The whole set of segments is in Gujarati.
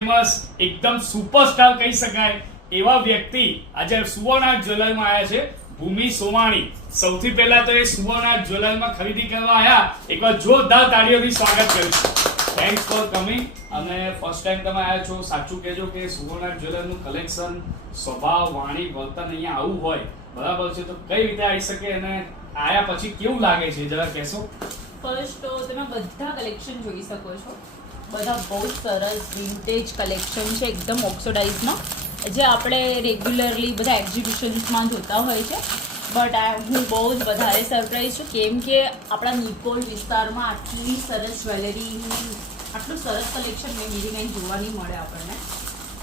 એકદમ સુપરસ્ટાર કહી શકાય એવા વ્યક્તિ આજે સુવર્ણ જ્વેલરીમાં આવ્યા છે. ભૂમિ સોમાણી. સૌથી પહેલા તો એ સુવર્ણ જ્વેલરીમાં ખરીદી કરવા આવ્યા, એકવાર જોરદાર તાળીઓથી સ્વાગત કરીશું. Thanks for coming. અને ફર્સ્ટ ટાઈમ તમે આવ્યા છો, સાચું કહેજો કે સુવર્ણ જ્વેલરીનું કલેક્શન, સ્વભાવ, વાણી, વર્તન અહીંયા આવું હોય, બરાબર છે, તો કઈ રીતે આવી શકે અને આયા પછી કેવું લાગે છે જરા કહેશો? ફર્સ્ટ તો તમે બધા કલેક્શન જોઈ શકો છો. બધા બહુ સરસ વિન્ટેજ કલેક્શન છે, એકદમ ઓક્સિડાઇઝમાં, જે આપણે રેગ્યુલરલી બધા એક્ઝિબિશન્સમાં જોતા હોય છે. બટ હું બહુ જ વધારે સરપ્રાઈઝ છું, કેમ કે આપણા નિકોલ વિસ્તારમાં આટલી સરસ જ્વેલરીની આટલું સરસ કલેક્શન મેં બીજી કંઈ જોવા નહીં મળે આપણને.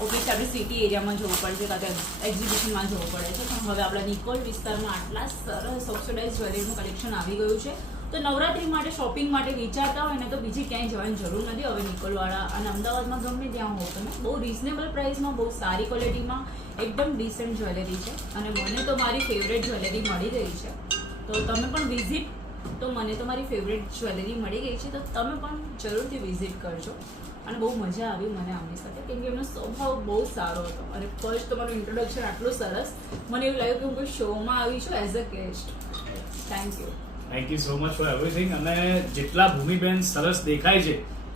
ઓબ્વિયસલી આપણે સિટી એરિયામાં જોવું પડે છે, કાં તો એક્ઝિબિશનમાં જોવું પડે છે, પણ હવે આપણા નિકોલ વિસ્તારમાં આટલા સરસ ઓક્સિડાઇઝ જ્વેલરીનું કલેક્શન આવી ગયું છે. તો નવરાત્રી માટે શોપિંગ માટે વિચારતા હોય ને, તો બીજી ક્યાંય જવાની જરૂર નથી. હવે નિકોલવાળા અને અમદાવાદમાં ગમે ત્યાં હો તમે, બહુ રિઝનેબલ પ્રાઇસમાં, બહુ સારી ક્વોલિટીમાં, એકદમ ડિસન્ટ જ્વેલરી છે. અને મને તો મારી ફેવરેટ જ્વેલરી મળી ગઈ છે, તો તમે પણ વિઝિટ, તો મને તો મારી ફેવરેટ જ્વેલરી મળી ગઈ છે, તો તમે પણ જરૂરથી વિઝિટ કરજો. અને બહુ મજા આવી મને આમની સાથે, કેમ કે એમનો સ્વભાવ બહુ સારો હતો. અને ફર્સ્ટ તમારું ઇન્ટ્રોડક્શન આટલું સરસ, મને એવું લાગ્યું કે હું કોઈ શોમાં આવી છું as a guest. Thank you. Thank you so much for everything. અને જેટલા ભૂમિબેન સરસ દેખાય છે,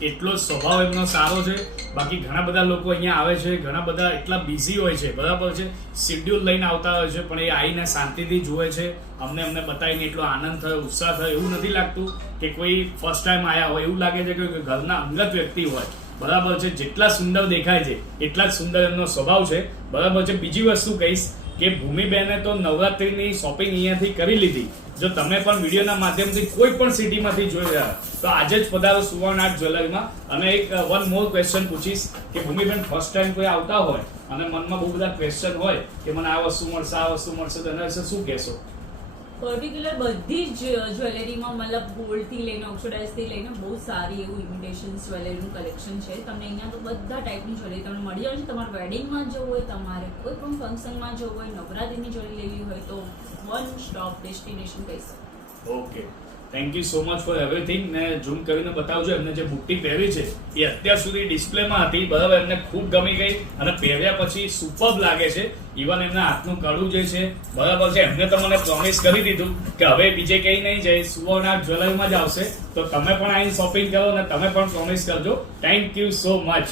એટલો સ્વભાવ એમનો સારો છે. બાકી ઘણા બધા લોકો અહીંયા આવે છે, ઘણા બધા એટલા બિઝી હોય છે, બરાબર છે, શેડ્યુલ લઈને આવતા હોય છે, પણ એ આવીને શાંતિથી જુએ છે. અમને બતાવીને એટલો આનંદ થયો, ઉત્સાહ થયો, એવું નથી લાગતું કે કોઈ ફર્સ્ટ ટાઈમ આવ્યા હોય. એવું લાગે છે કે ઘરના અંગત વ્યક્તિ હોય, બરાબર છે. જેટલા સુંદર દેખાય છે એટલા જ સુંદર એમનો સ્વભાવ છે, બરાબર છે. બીજી વસ્તુ કહીશ કે ભૂમિબેને તો નવરાત્રીની શોપિંગ અહીંયાથી કરી લીધી. જો તમે પણ વિડીયોના માધ્યમથી કોઈ પણ સિટીમાંથી જોઈ રહ્યા તો આજે જ પધારો સુવર્ણ આર્ટ જ્વેલરીમાં. અને એક વન મોર ક્વેશ્ચન પૂછીશ કે ભૂમિબેન ફર્સ્ટ ટાઈમ કોઈ આવતા હોય અને મનમાં બહુ બધા ક્વેશ્ચન હોય કે મને આ વસ્તુ મળશે, આ વસ્તુ મળશે, તો એના વિશે શું કહેશો? પર્ટિક્યુલર બધી જ જ્વેલરીમાં, મતલબ ગોલ્ડથી લઈને ઓક્સિડાઇઝથી લઈને બહુ સારી એવું ઇમિટેશન જ્વેલરીનું કલેક્શન છે. તમને અહીંયા તો બધા ટાઈપની જ્વેલરી તમને મળી જાય છે. તમારે વેડિંગમાં જવું હોય, તમારે કોઈ પણ ફંક્શનમાં જવું હોય, નવરાત્રીની જ્વેલરી લેવી હોય, તો વન સ્ટોપ ડેસ્ટિનેશન કહી શકો. Okay, thank you so much for everything. ને ઝૂમ કરીને બતાવજો, એમને જે બુટ્ટી પહેરી છે એ અત્યાર સુધી ડિસ્પ્લેમાં હતી, બરાબર, એમને ખૂબ ગમી ગઈ અને પહેર્યા પછી સુપર્બ લાગે છે. ઇવન એમના હાથનું કડું જે છે, બરાબર છે, એમને તો મને પ્રોમિસ કરી દીધું કે હવે બીજે કંઈ નહીં જાય, સુવર્ણ જ્વેલરીમાં જ આવશે. તો તમે પણ અહીં શોપિંગ કરો અને તમે પણ પ્રોમિસ કરજો. Thank you so much.